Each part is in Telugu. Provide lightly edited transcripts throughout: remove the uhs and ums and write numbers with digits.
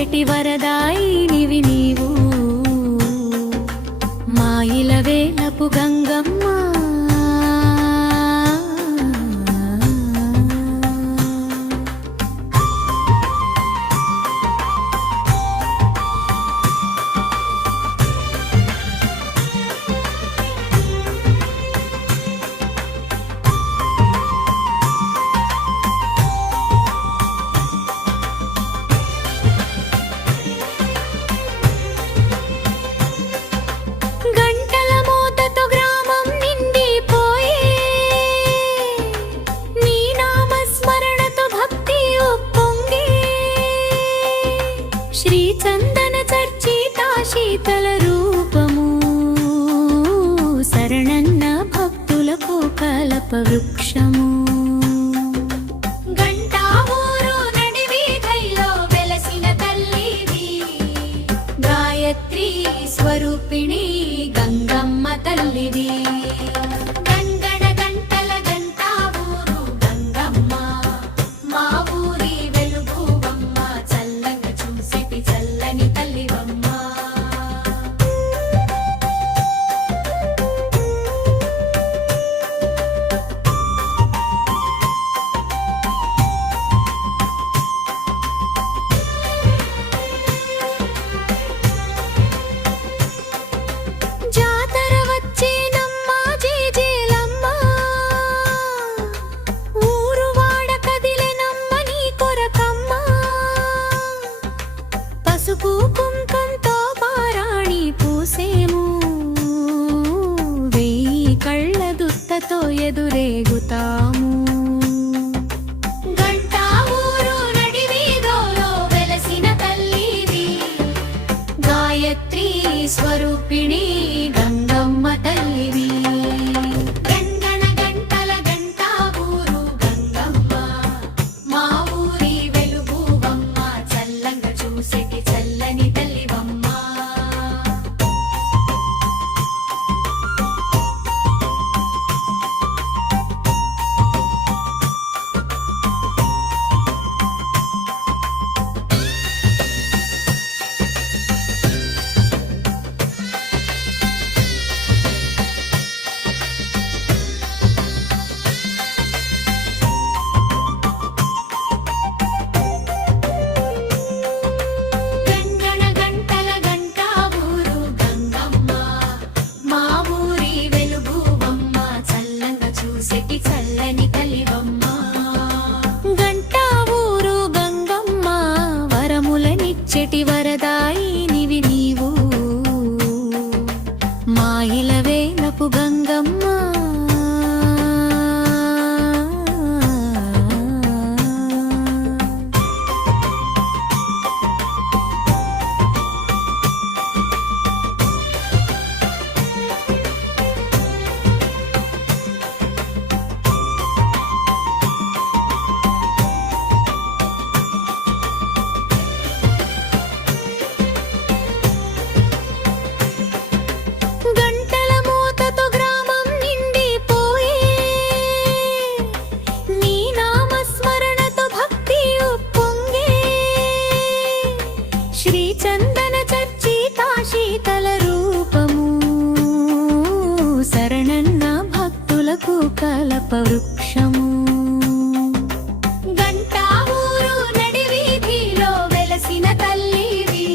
వరములనిచ్చెటి వరదాయినివి నీవు మా ఇలవేలపు గంగమ్మ. శ్రీచందన చర్చితా శీతల రూపము శరణన్న భక్తులకు కల్ప వృక్షము. గంటా ఊరు నడివీధైలో వెలసిన తల్లివి గాయత్రి స్వరూపిణి గంగమ్మ తల్లివి. పసుపు కుంకంతో పారాణి పూసేము వెయ్యి కళ్ళ దుత్తతో ఎదురేగుతాము. గంటా ఊరు నడివీధోలో వెలసిన తల్లివి గాయత్రి స్వరూపిణి గంగమ్మ తల్లివి. చెటి వరదాయినివి నీవు మా ఇలవేలపు గంగమ్మ. శ్రీచందన చర్చితా శీతల రూపము శరణన్న భక్తులకు కల్ప వృక్షము. గంటా ఊరు నడివీధిలో వెలసిన తల్లివి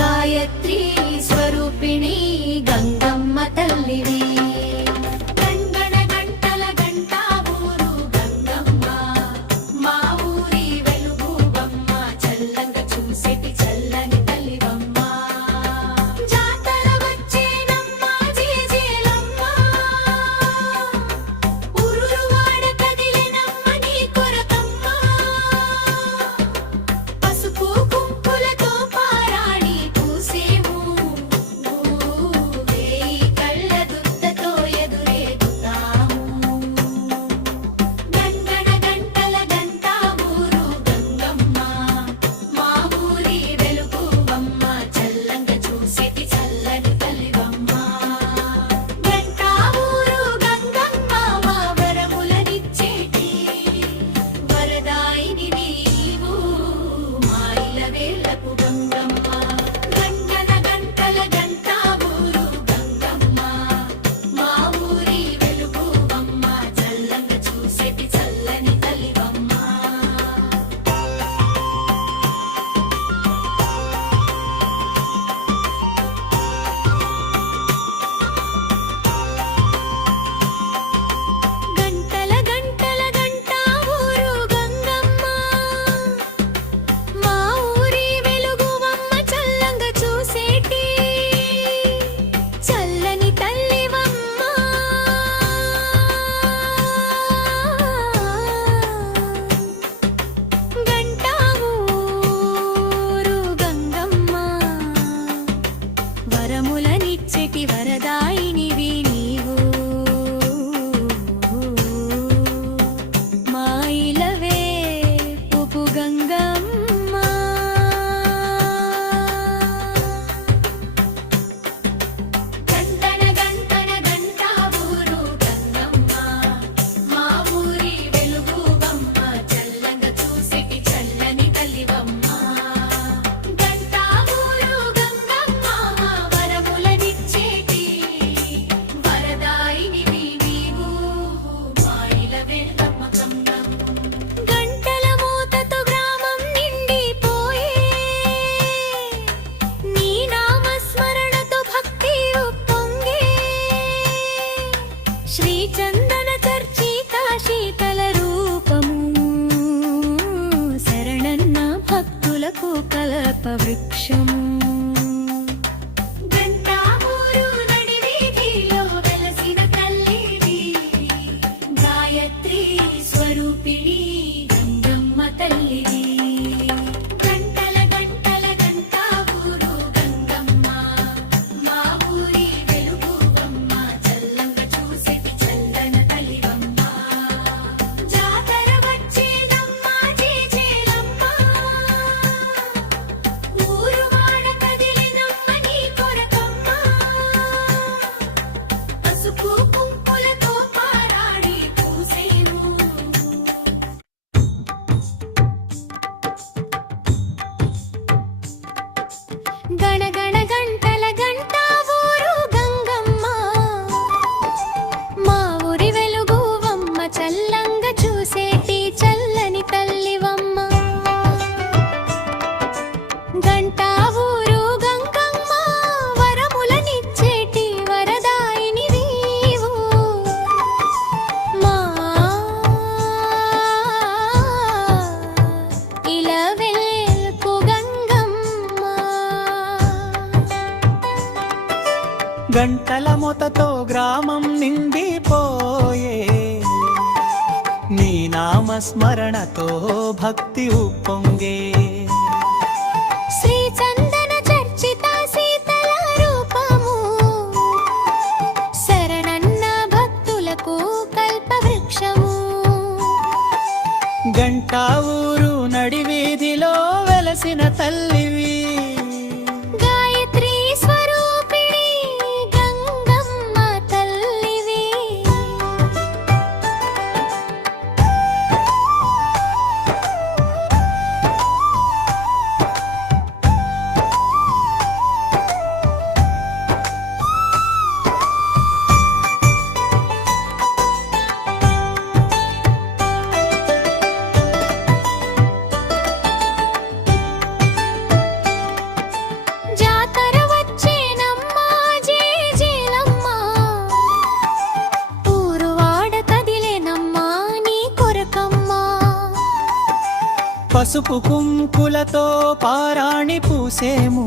గాయత్రి స్వరూపిణి గంగమ్మ తల్లివి. ఊరు స్వరూపిణి గంగమ్మ తల్లివి గంటల గంటల గంటా ఊరు గంగమ్మ మా ఊరి వెలుగువమ్మ చల్లంగా చూసేటి చల్లన తల్లివమ్మ జాతర వచ్చేదమ్మ జేజేలమ్మ ఊరు వాడ కదిలినమ్మ నీ కొరకమ్మ పసుపు కుంకులతో పారాడి పూసేను గణగణ గంటల గంటా ఊరు గంగమ్మ మా ఊరి వెలుగువమ్మ చల్లంగా చూసేటి చల్లని తల్లివమ్మ గంటా ఊరు గంగమ్మ వరములనిచ్చేటి వరదాయిని నీవు మా ఇలవేల్పు గంగమ్మ గంటల మొతతో గ్రామం నిండిపోయే నీ నామస్మరణతో భక్తి ఉప్పొంగే శ్రీ చందన చర్చిత సీతల రూపము శరణన్న భక్తులకు కల్పవృక్షము గంటా ఊరు నడివీధిలో వెలసిన తల్లివి గాయత్రి స్వరూపిణి గంగమ్మ తల్లివి జాతర వచ్చేనమ్మ జేజేలమ్మ ఊరు వాడ కదిలేనమ్మ నీ కొరకమ్మ పసుపు కుంకులతో పారాణి పూసేము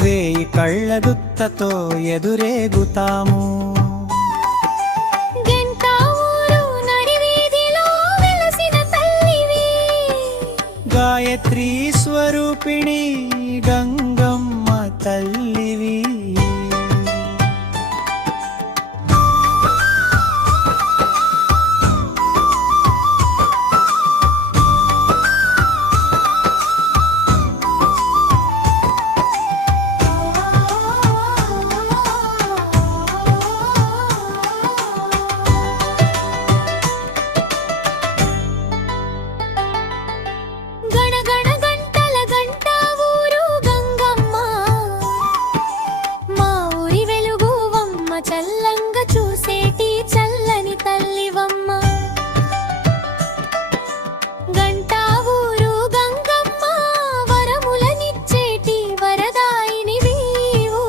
వేయి కళ్ళ గుత్తతో ఎదురేగుతాము గంటా ఊరు నడివీధిలో వెలసిన తల్లివి గాయత్రి స్వరూపిణి గంగమ్మ తల్లివి గణగణ గంటల గంటా ఊరు గంగమ్మ మా ఊరి వెలుగువమ్మ చల్లంగా చూసేటి చల్లని తల్లివమ్మ గంటా ఊరు గంగమ్మ వరములనిచ్చేటి వరదాయిని నీవు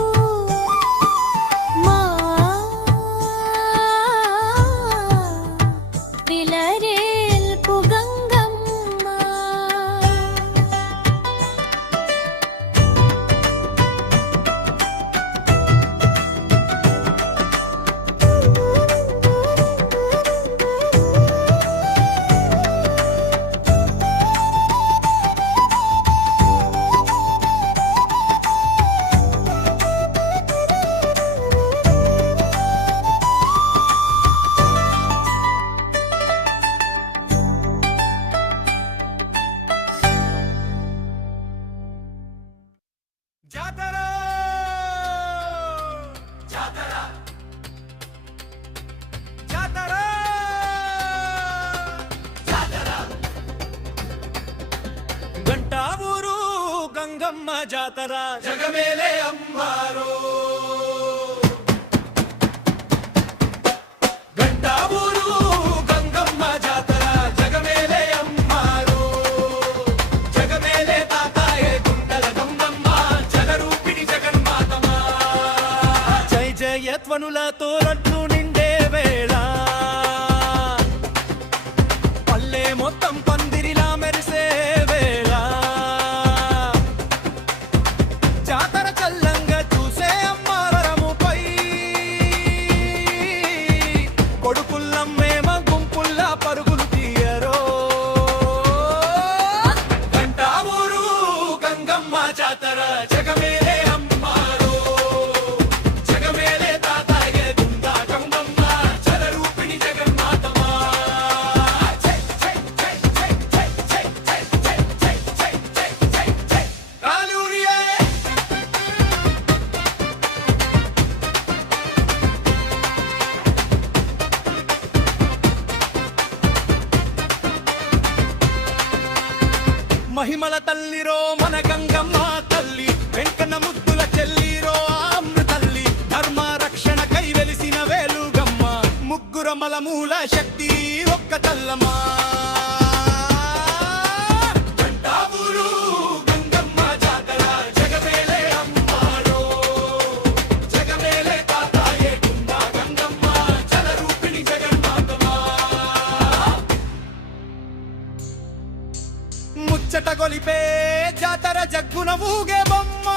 మా విలరేల్పు గంగమ్మ జాతర జాతర జాతర జాతర గంటా ఊరు గంగమ్మ జాతర జగమేలే అమ్మారో గంటా ఊరు గంగమ్మ జాతర జగమేలే అమ్మారో జగమేలే తాతాయే గుండల గంగమ్మ జగరూపిణి జగన్మాతమ్మ జయ జయత్వనులతో రట్లు నిండే వేళ పల్లె మొత్తం పందిరిలా మెరిసే వేళ జాతర చల్లంగా చూసే అమ్మ వరముపై కొడుకుల్లమ్మేమ గుంపుల్లా మహిమల తల్లిరో మన గంగమ్మ తల్లి వెంకన్న ముద్దుల చెల్లిరో అమృతల్లి ధర్మ రక్షణ కై వెలిసిన వేలుగమ్మ ముగ్గుర మలమూల శక్తి ఒక్క తల్లమా జంటావూరు గంగమ్మ జాతర జగమేలే అమ్మాడో జగమేలే తాతాయే కుంద గంగమ్మ జలరూపిణి జగన్మాతమా ముచ్చట గొలిపే జాతర జగ్గున ఊగే బొమ్మ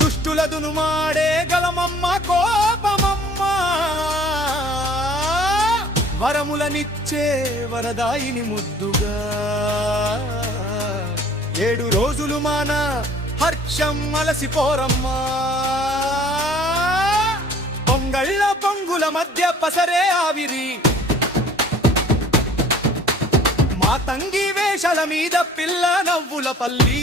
దుష్టుల దునుమాడే గలమమ్మ కోపమమ్మ వరములనిచ్చే వరదాయిని ముద్దుగా 7 రోజులు మాన హర్షం అలసిపోరమ్మా పొంగళ్ళ పొంగుల మధ్య పసరే ఆవిరి మా తంగి వేషల మీద పిల్ల నవ్వుల పల్లి